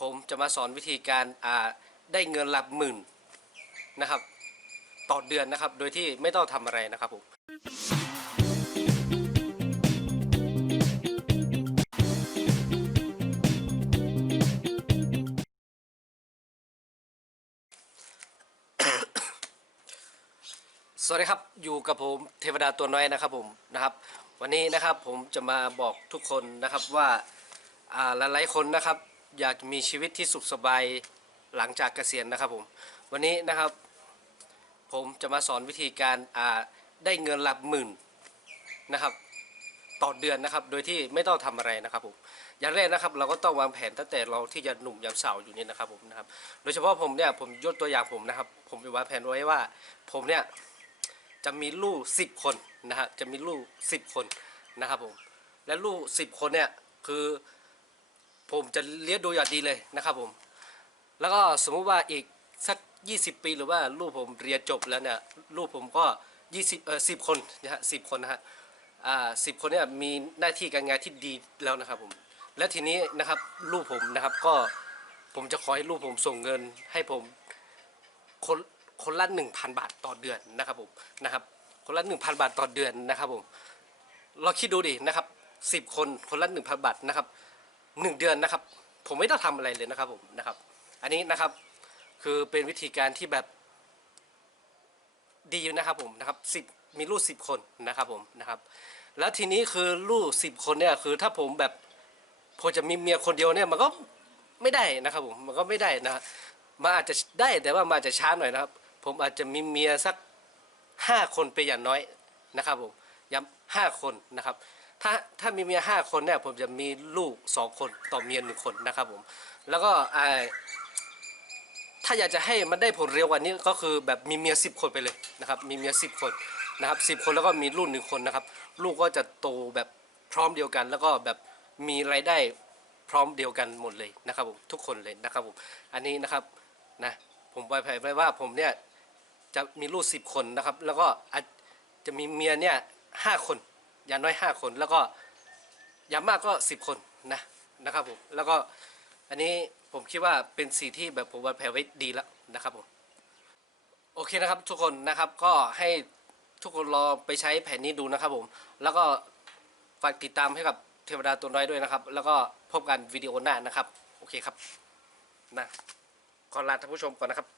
ผมจะมาสอนวิธีการได้เงินหลักหมื่นนะครับ ต่อเดือนนะครับ โดยที่ไม่ต้องทำอะไรนะครับผมสวัสดีครับอยู่กับผมเทวดาตัวน้อยนะครับผมนะครับ วันนี้นะครับผมจะมาบอกทุกคนนะครับว่าอ่าหลายๆคนนะครับ อยากมีชีวิตที่สุขสบายหลังจากเกษียณนะครับผม วันนี้นะครับ ผมจะมาสอนวิธีการได้เงินหลักหมื่นนะครับ ต่อเดือนนะครับ โดยที่ไม่ต้องทำอะไรนะครับผมอย่างแรกนะครับ เราก็ต้องวางแผนตั้งแต่เราที่จะหนุ่มยามสาวอยู่นี่นะครับผมนะครับ โดยเฉพาะผมเนี่ยผมยกตัวอย่างผมนะครับ ผมวางแผนไว้ว่า ผมเนี่ยจะมีลูกสิบคนนะฮะจะมีลูกสิบคนนะครับผมและลูกสิบคนเนี่ยคือ ผมจะเลี้ยงดูอย่างดีเลยนะครับผม แล้วก็สมมุติว่าอีกสักยี่สิบปีหรือว่าลูกผมเรียนจบแล้วเนี่ยลูกผมก็ยี่สิบเอ่อสิบคนนะฮะสิบคนนะฮะอ่าสิบคนเนี่ยมีหน้าที่การงานที่ดีแล้วนะครับผม และทีนี้นะครับลูกผมนะครับก็ผมจะขอให้ลูกผมส่งเงินให้ผมคนคนละหนึ่งพันบาทต่อเดือนนะครับผมนะครับคนละหนึ่งพันบาทต่อเดือนนะครับผมเราคิดดูดินะครับสิบคนคนละหนึ่งพันบาทนะครับ หนึ่งเดือนนะครับ ผมไม่ต้องทำอะไรเลยนะครับผมนะครับ อันนี้นะครับคือเป็นวิธีการที่แบบดีนะครับผมนะครับสิบมีลูกสิบคนนะครับผมนะครับ แล้วทีนี้คือลูกสิบคนเนี่ยคือถ้าผมแบบผมจะมีเมียคนเดียวเนี่ยมันก็ไม่ได้นะครับผมมันก็ไม่ได้นะมันอาจจะได้แต่ว่ามันอาจจะช้าหน่อยนะครับ ผมอาจจะมีเมียสักห้าคนเป็นอย่างน้อยนะครับผมย้ำห้าคนนะครับ ถ้าถ้ามีเมียห้าคนเนี่ยผมจะมีลูกสองคนต่อเมียหนึ่งคนนะครับผมแล้วก็อ่าถ้าอยากจะให้มันได้ผลเร็วกว่านี้ก็คือแบบมีเมียสิบคนไปเลยนะครับมีเมียสิบคนนะครับสิบคนแล้วก็มีลูกหนึ่งคนนะครับลูกก็จะโตแบบพร้อมเดียวกัน แล้วก็แบบมีรายได้พร้อมเดียวกันหมดเลยนะครับผมทุกคนเลยนะครับผมอันนี้นะครับนะผมไว้แผนไว้ว่าผมเนี่ยจะมีลูกสิบคนนะครับแล้วก็อาจจะมีเมียเนี่ยห้าคน อย่างน้อยห้าคน แล้วก็อย่างมากก็สิบคนนะนะครับผมแล้วก็อันนี้ผมคิดว่าเป็นสิ่งที่แบบผมวางแผนไว้ดีแล้วนะครับผมโอเคนะครับทุกคนนะครับก็ให้ทุกคนรอไปใช้แผนนี้ดูนะครับผมแล้วก็ฝากติดตามให้กับเทวดาตัวน้อยด้วยนะครับ แล้วก็พบกันวิดีโอหน้านะครับ โอเคครับนะขอลาท่านผู้ชมก่อนนะครับ